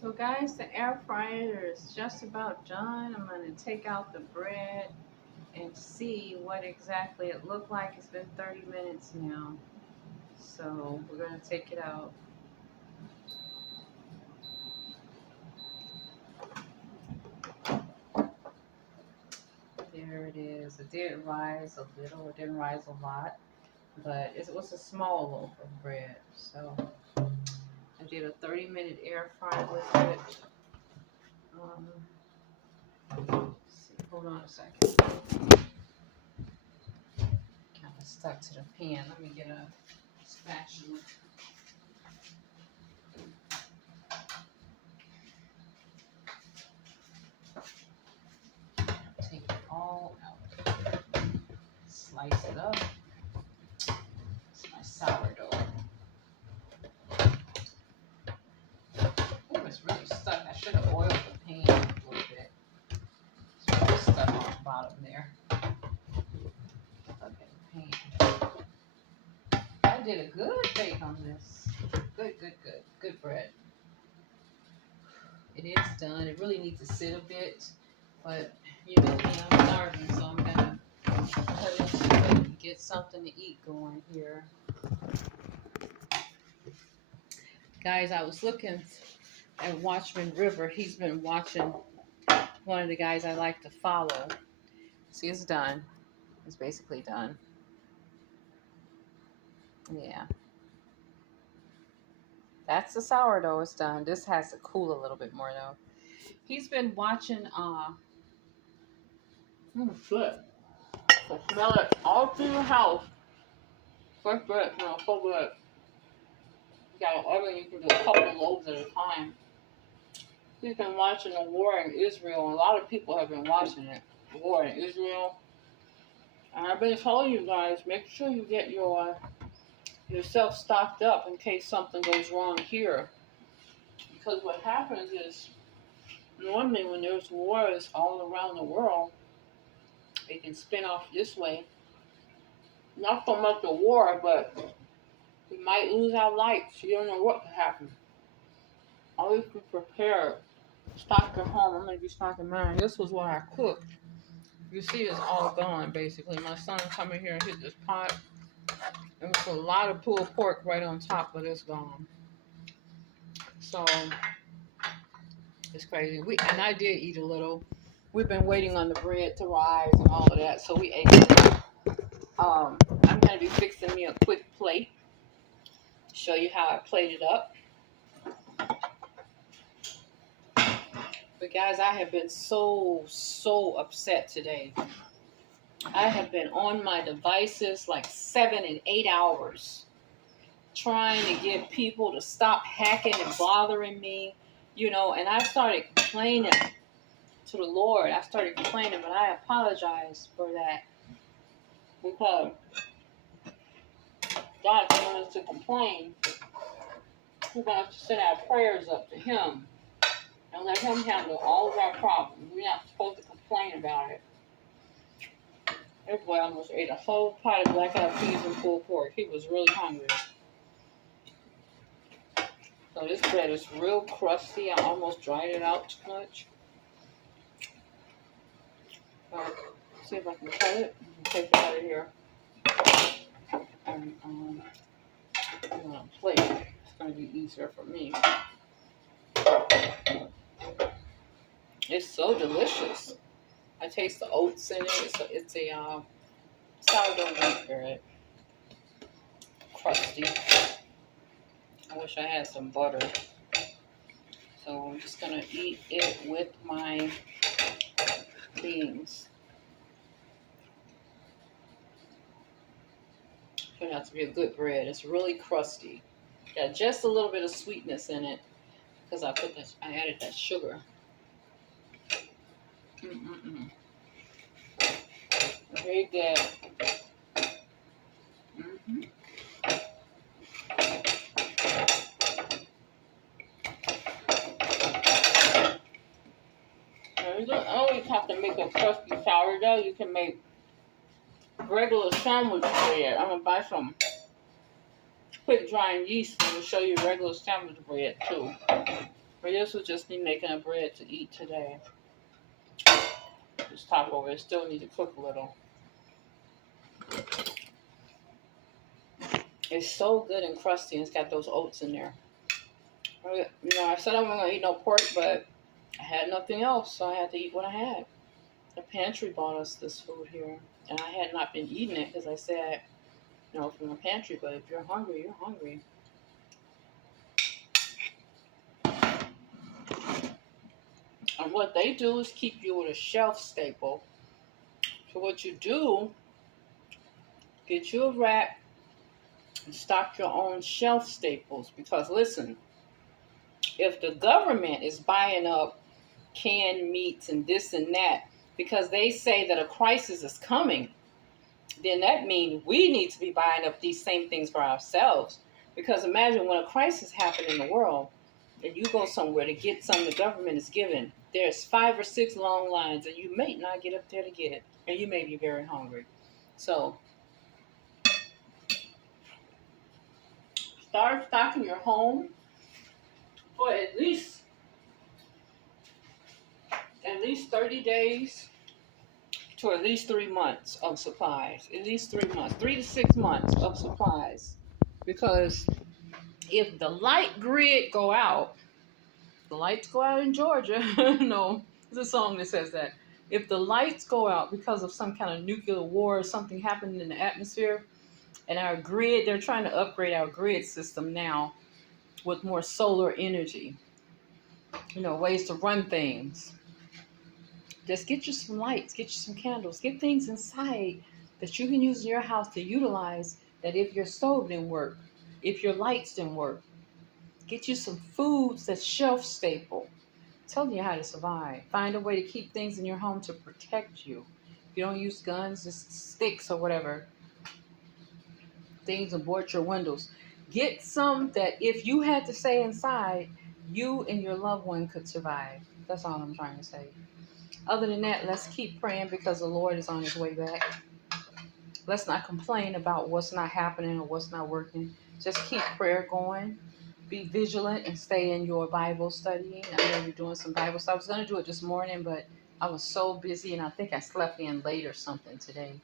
So guys, the air fryer is just about done. I'm going to take out the bread and see what exactly it looked like. It's been 30 minutes now. So we're going to take it out. There it is. It did rise a little. It didn't rise a lot, but it was a small loaf of bread. So I did a 30-minute air fry with it. Let's see. Hold on a second. Kind of stuck to the pan. Let me get a spatula. Take it all out. Slice it up. It's my sourdough. Oh, it's really stuck. I should have oiled the pan a little bit. It's really stuck on the bottom there. Okay, pan. I did a good bake on this. Good bread. It is done. It really needs to sit a bit, but you know me, I'm starving, so I'm gonna cut into it and get something to eat going here. Guys, I was looking at Watchman River. He's been watching one of the guys I like to follow. See, it's done. It's basically done. Yeah. That's the sourdough. It's done. This has to cool a little bit more though. He's been watching good. I smell it all through the house. Fresh bread smells so good. You got an oven, you can do a couple loaves at a time. He's been watching the war in Israel, and a lot of people have been watching it. The war in Israel. And I've been telling you guys, make sure you get yourself stocked up in case something goes wrong here. Because what happens is, normally when there's wars all around the world, it can spin off this way. Not so much a war, but we might lose our lights. You don't know what could happen. Always be prepared. Stock your home. I'm going to be stocking mine. This was what I cooked. You see it's all gone, basically. My son come in here and hit this pot. There was a lot of pulled pork right on top, but it's gone. So, it's crazy. And I did eat a little. We've been waiting on the bread to rise and all of that, so we ate it. I'm going to be fixing me a quick plate. Show you how I plated up. But guys, I have been so upset today. I have been on my devices like 7 and 8 hours trying to get people to stop hacking and bothering me, and I started complaining to the Lord. I started complaining, but I apologize for that because God doesn't want us to complain. We're going to have to send our prayers up to Him and let Him handle all of our problems. We're not supposed to complain about it. This boy almost ate a whole pot of black-eyed peas and pulled pork. He was really hungry. So this bread is real crusty. I almost dried it out too much. But see if I can cut it. Take it out of here. And I'm gonna plate it. It's gonna be easier for me. It's so delicious. I taste the oats in it. It's a sourdough wheat bread. Crusty. I wish I had some butter. So I'm just gonna eat it with my beans. Turned out to be a good bread. It's really crusty. Got just a little bit of sweetness in it because I added that sugar. Very good. Now, you don't always have to make a crusty sourdough. You can make regular sandwich bread. I'm gonna buy some quick drying yeast and we'll show you regular sandwich bread too. But this was just me making a bread to eat today. This top over it still need to cook a little. It's so good and crusty, and it's got those oats in there. I said I wasn't going to eat no pork, but I had nothing else, so I had to eat what I had. The pantry bought us this food here, and I had not been eating it because I said, from the pantry, but if you're hungry, you're hungry. And what they do is keep you with a shelf staple. So what you do, get you a rack and stock your own shelf staples. Because listen, if the government is buying up canned meats and this and that, because they say that a crisis is coming, then that means we need to be buying up these same things for ourselves. Because imagine when a crisis happens in the world, and you go somewhere to get something the government is giving, there's 5 or 6 long lines, and you may not get up there to get it, and you may be very hungry. So start stocking your home for at least 30 days to at least 3 months of supplies. At least 3 months, 3 to 6 months of supplies. Because if the light grid go out, the lights go out in Georgia. No, there's a song that says that. If the lights go out because of some kind of nuclear war or something happening in the atmosphere, and our grid, they're trying to upgrade our grid system now with more solar energy, ways to run things. Just get you some lights, get you some candles, get things inside that you can use in your house to utilize that if your stove didn't work, if your lights didn't work. Get you some foods that's shelf staple. Telling you how to survive. Find a way to keep things in your home to protect you. If you don't use guns, just sticks or whatever. Things aboard your windows. Get some that if you had to stay inside, you and your loved one could survive. That's all I'm trying to say. Other than that, let's keep praying because the Lord is on his way back. Let's not complain about what's not happening or what's not working. Just keep prayer going. Be vigilant and stay in your Bible studying. I know you're doing some Bible stuff. I was going to do it this morning, but I was so busy and I think I slept in late or something today.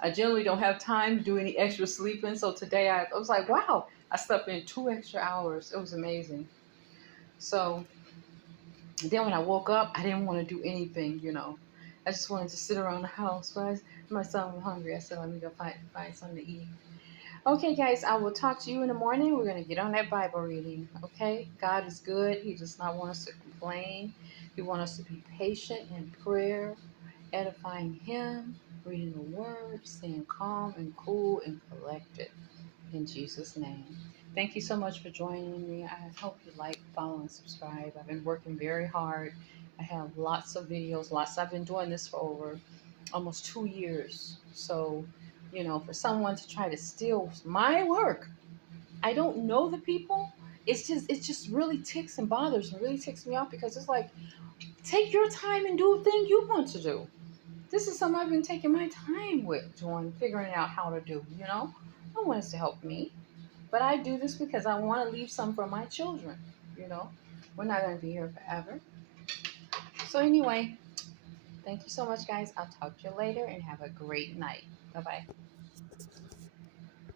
I generally don't have time to do any extra sleeping. So today I was like, wow, I slept in 2 extra hours. It was amazing. So then when I woke up, I didn't want to do anything, I just wanted to sit around the house. But my son was hungry. I said, let me go find something to eat. Okay, guys, I will talk to you in the morning. We're going to get on that Bible reading, okay? God is good. He does not want us to complain. He wants us to be patient in prayer, edifying him, reading the word, staying calm and cool and collected. In Jesus' name. Thank you so much for joining me. I hope you like, follow, and subscribe. I've been working very hard. I have lots of videos, I've been doing this for over almost 2 years. So, for someone to try to steal my work, I don't know the people. It just really ticks and bothers and really ticks me off because it's like, take your time and do a thing you want to do. This is something I've been taking my time with doing, figuring out how to do, No one wants to help me. But I do this because I want to leave some for my children, We're not going to be here forever. So anyway, thank you so much, guys. I'll talk to you later and have a great night. Bye-bye.